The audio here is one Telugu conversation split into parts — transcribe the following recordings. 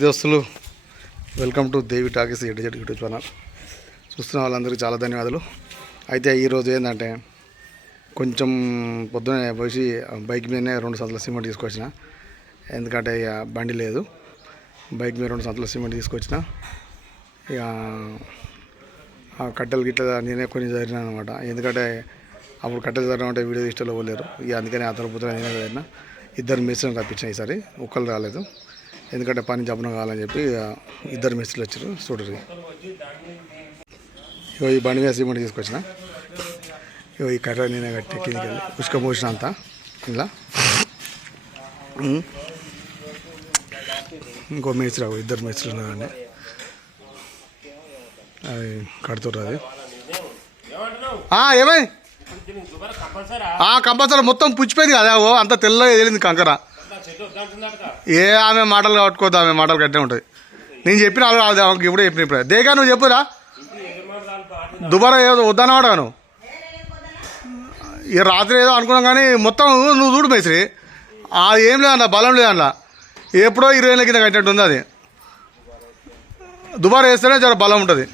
దోస్తులు, welcome to Devi talkies edged YouTube channel. చూస్తున్న వాళ్ళందరికీ చాలా ధన్యవాదాలు. అయితే ఈరోజు ఏంటంటే కొంచెం పొద్దునే పోసి బైక్ మీదనే 2 సంచుల సిమెంట్ తీసుకొచ్చిన. ఎందుకంటే ఇక బండి లేదు, బైక్ మీద 2 సంచుల సిమెంట్ తీసుకొచ్చిన. ఇక కట్టెలు గిట్ల నేనే కొన్ని జరిగినా అనమాట. ఎందుకంటే అప్పుడు కట్టెలు జరగమంటే వీడియో ఇష్టంలో పోలేరు. ఇక అందుకని అతను పుత్రులు నేనే జరిగిన. 2 మేస్త్రులను రప్పించిన. ఈసారి ఒక్కరు రాలేదు, ఎందుకంటే పని జపన కావాలని చెప్పి 2 మేస్త్రులు వచ్చారు. చూడరు. ఈ బండి మీద సిమెంట్ తీసుకొచ్చిన. ఈ కర్ర నేనే కట్టి కిందికి వెళ్ళి పుష్క పోసిన అంతా ఇలా. ఇంకో మేస్త్రి 2 మేస్త్రులు ఉన్నారండి, అది కడుతుర్రు. అది ఏమై కంపల్సరీ మొత్తం పుచ్చిపోయింది కదా, అంత తెల్లగా వెళ్ళింది కంకర. ఆమె మాటలు కట్టుకోద్దు, ఆమె మాటలు కట్టే ఉంటుంది. నేను చెప్పిన ఆమెకి ఇప్పుడే చెప్పిన. ఇప్పుడే దేకా నువ్వు చెప్పురా, దుబారా ఏదో వద్దన్నవాడు. ఇక రాత్రి ఏదో అనుకున్నాం కానీ మొత్తం నువ్వు చూడు మేస్త్రి, అది ఏం లేదన్న, బలం లేదన్న. ఎప్పుడో 20 ఏళ్ళ కింద కట్టినట్టు ఉంది. అది దుబారా వేస్తేనే చాలా బలం ఉంటుంది.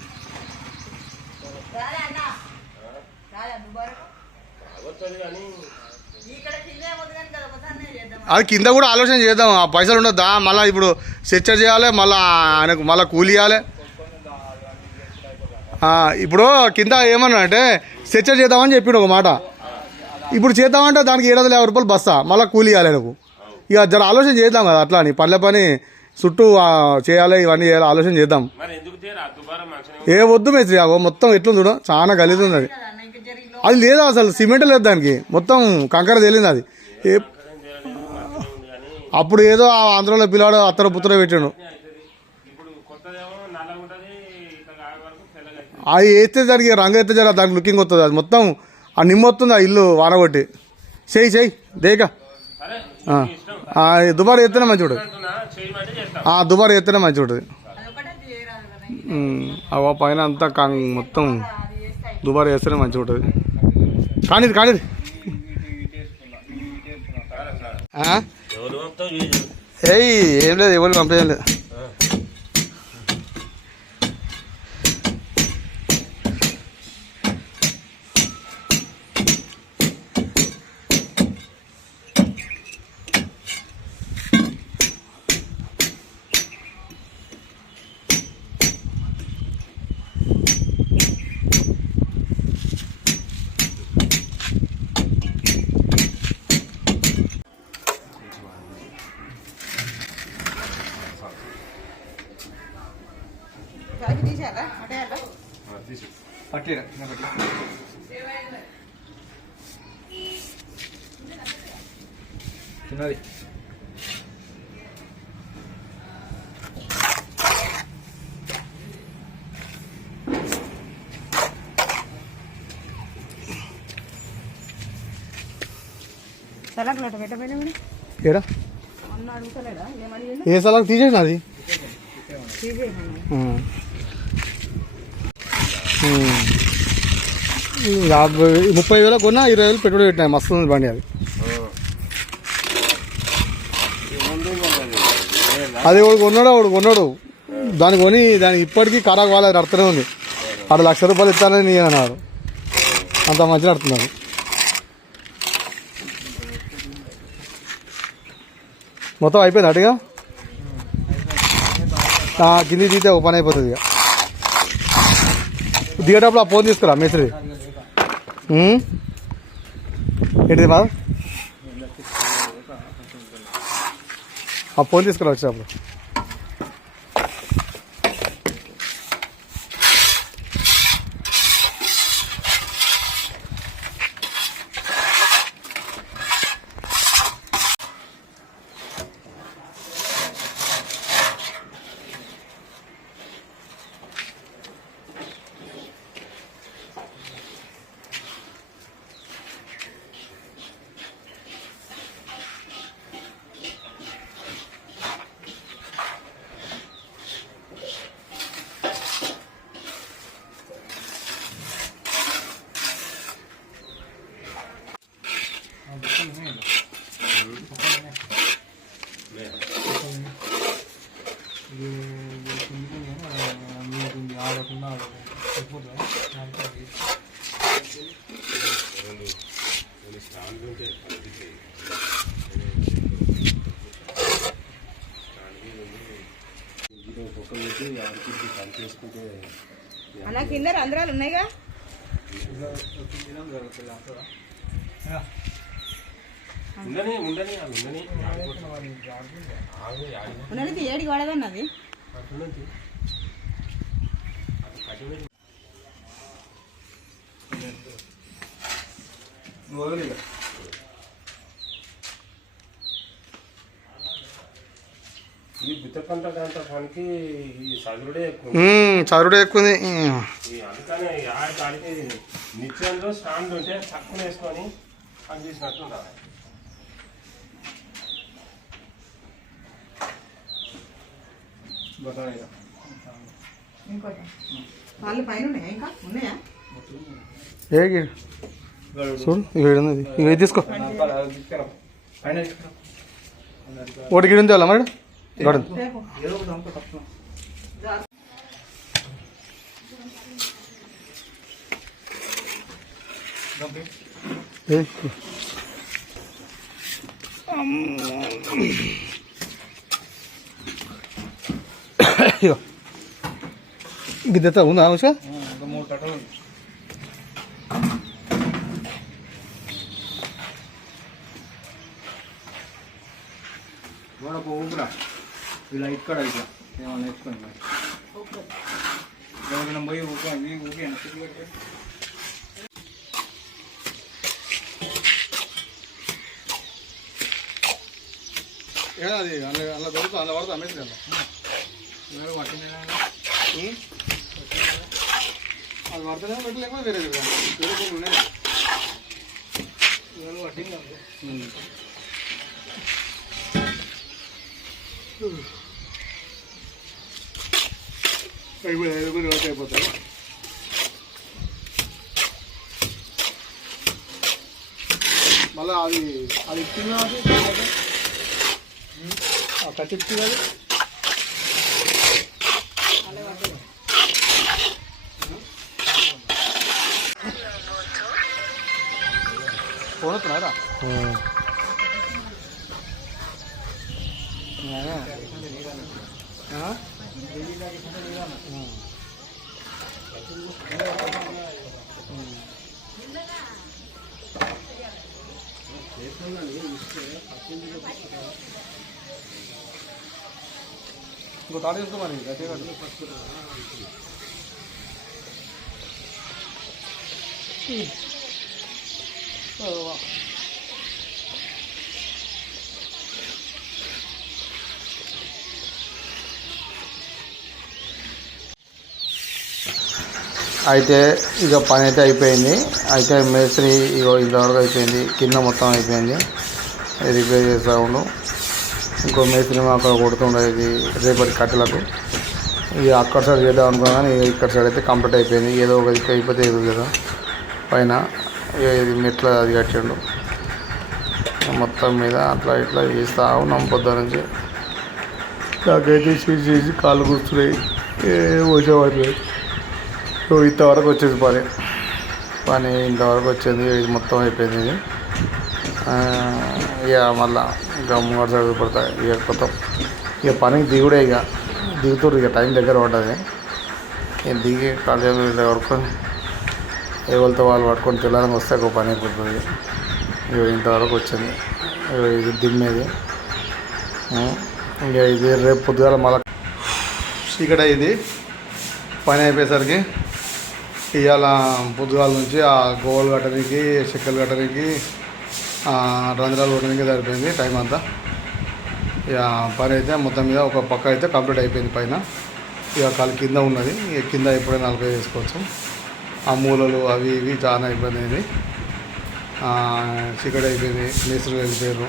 అది కింద కూడా ఆలోచన చేద్దాం. ఆ పైసలు ఉండద్దా, మళ్ళీ ఇప్పుడు స్ట్రక్చర్ చేయాలి, మళ్ళీ ఆయనకు మళ్ళీ కూలి ఇవ్వాలి. ఇప్పుడు కింద ఏమన్నా అంటే స్ట్రక్చర్ చేద్దామని చెప్పిండు ఒక మాట. ఇప్పుడు చేద్దామంటే దానికి 750 రూపాయలు బస్తా, మళ్ళీ కూలి ఇవ్వాలి ఆయనకు. ఇక జర ఆలోచన చేద్దాం కదా, అట్లా అని పల్లె పని చుట్టూ చేయాలి, ఇవన్నీ చేయాలి, ఆలోచన చేద్దాం. ఏ వద్దు మేస్త్రి, మొత్తం ఎట్లుంది చూడ, చాలా గలీజ్ ఉంది. అది లేదా అసలు సిమెంట్ లేదు దానికి, మొత్తం కంకర తేలింది. అది అప్పుడు ఏదో ఆంధ్రలో పిల్లాడు అత్తర పుత్తర పెట్టాడు. అది వేస్తే దానికి రంగు ఎత్తే జర దానికి లుకింగ్ వస్తుంది. అది మొత్తం ఆ నిమ్మొస్తుంది ఆ ఇల్లు వానగొట్టి. చెయ్యి దేక దుబారా ఎత్తేనే మంచి ఉంటుంది. దుబారా ఎత్తేనే మంచి ఉంటుంది. ఆ పైన అంతా మొత్తం దుబారా వేస్తేనే మంచిగా ఉంటుంది. కానీ ఏం లేదు, ఎవరు పంపేయం లేదు. పట్టిరా చిన్నది. ఏ సలాక్ తీసేసిన అది 30,000 కొన్నా 20,000 పెట్టుబడి పెట్టినాయి. మస్తు ఉంది బండి. అది వాడు కొన్నాడు దాన్ని కొని దానికి ఇప్పటికీ ఖరాబ్ కాలేదు, అర్థనే ఉంది. అక్కడ 1,00,000 రూపాయలు ఇస్తానని నేను అన్నారు. అంత మంచిగా నడుతున్నాడు. మొత్తం అయిపోయింది అటుగా, కింది దిగితే ఒక పని అయిపోతుంది. ఇక దిగేటప్పుడు ఆ ఫోన్ తీసుకురా మేస్త్రి. ఏంటిది బాధ, ఆ ఫోన్ తీసుకురా వచ్చేటప్పుడు. ఆడకుండా అలా కింద రంధ్రాలు ఉన్నాయిగా ఉన్నది ఏడికి పడదన్నది ఈ బిత్తకంట దాంట్లో పనికి ఈ చదువుడే ఎక్కువ చదువుడే ఎక్కువ అందుకనే ఆడికి నిత్యంలో స్టాండ్ ఉంటే తక్కువ వేసుకొని పని చేసినట్టు ఉండాలి. ఇంకోటి వాళ్ళు పైన ఉన్నాయా ఇంకా ఉన్నాయా చూడు ఇవి తీసుకో ఒకటి గిడి ఉందా మరి గడు గిద్ద ఉందా అవసరం 3 కట్టలు ఊపిరా ఇలా ఇక్కడ ఇట్లా ఏమన్నా నేర్చుకోండి మరి ఎవరైనా పోయి ఊపి ఊపి అది అలా దొరుకుతుంది అలా పడుతుంది అమ్మేసి అది పడుతుందా పెట్టలేమో వేరే వేరే ఉన్నాయి అయిపోతాయి మళ్ళీ అది ఇచ్చింది కట్టి ఇచ్చింది అది ఫోన్ వస్తున్నారా ఇంకో తాడు చేసుకో మరి గట్టిగా అయితే ఇక పని అయితే అయిపోయింది. అయితే మేస్త్రి ఇగో ఇంతవరకు అయిపోయింది, కింద మొత్తం అయిపోయింది, రిపేర్ చేస్తూ ఉండు. ఇంకో మేస్త్రి అక్కడ కొడుతుండే ఇది రేపటి కట్టెలకు. ఇక అక్కడ సైడ్ చేద్దాం అనుకున్నా కానీ ఇక్కడ సైడ్ అయితే కంప్లీట్ అయిపోయింది. ఏదో ఒక దిక్కు అయిపోతే ఏదో కదా పైన ఇది మెట్ల అది కట్టిండు. మొత్తం మీద అట్లా ఇట్లా చేస్తూ ఉన్నాం పొద్దు నుంచి. నాకైతే చేసి కాళ్ళు కూర్చున్నాయి, వచ్చేవారు. ఇంతవరకు వచ్చేది పని ఇంతవరకు వచ్చింది. ఇది మొత్తం అయిపోయింది. ఇది ఇక మళ్ళా ఇంకా ముంగడు సైడ్ పడతాయి. ఇక కొత్త ఇక పనికి దిగుడే, ఇక దిగుతారు. ఇక టైం దగ్గర పడ్డది. ఇక దిగి కాలేజీ పడుకొని ఎవరితో వాళ్ళు పట్టుకొని తెల్లారంగా వస్తే ఒక పని అయిపోతుంది. ఇక ఇంతవరకు వచ్చింది. ఇది దిమ్మేది. ఇక ఇది రేపు పొద్దుగాల మళ్ళీ చీకటి అయింది. పని అయిపోయేసరికి ఇవాళ పొద్దుగాల నుంచి ఆ గోవలు కట్టడానికి, చెక్కలు కట్టడానికి, రంధ్రాలు కొట్టడానికి సరిపోయింది టైం అంతా. ఇక పని అయితే మొత్తం మీద ఒక పక్క అయితే కంప్లీట్ అయిపోయింది. పైన ఇక కాలు కింద ఉన్నది. ఇక కింద ఎప్పుడైనా నలభై చేసుకోవచ్చు. ఆ మూలలు అవి ఇవి చాలా ఇబ్బంది అయింది. చీకటి అయిపోయింది, మేస్త్రులు వెళ్ళిపోయారు.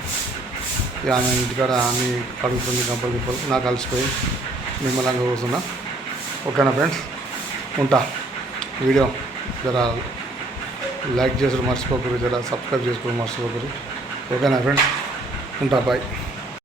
ఇక ఆమె ఇంటికాడ అన్నీ కడుగుతుంది, గంపలు గిప్పలు. నాకు కలిసిపోయి నిమ్మలంగా కూర్చున్నా. ఓకేనా ఫ్రెండ్స్, ఉంటా. వీడియో జర లైక్ చేసుకుని మర్చిపోకరు, జర సబ్స్క్రైబ్ చేసుకుని మర్చిపోకరు. ఓకేనా ఫ్రెండ్స్, ఉంటా. బాయ్.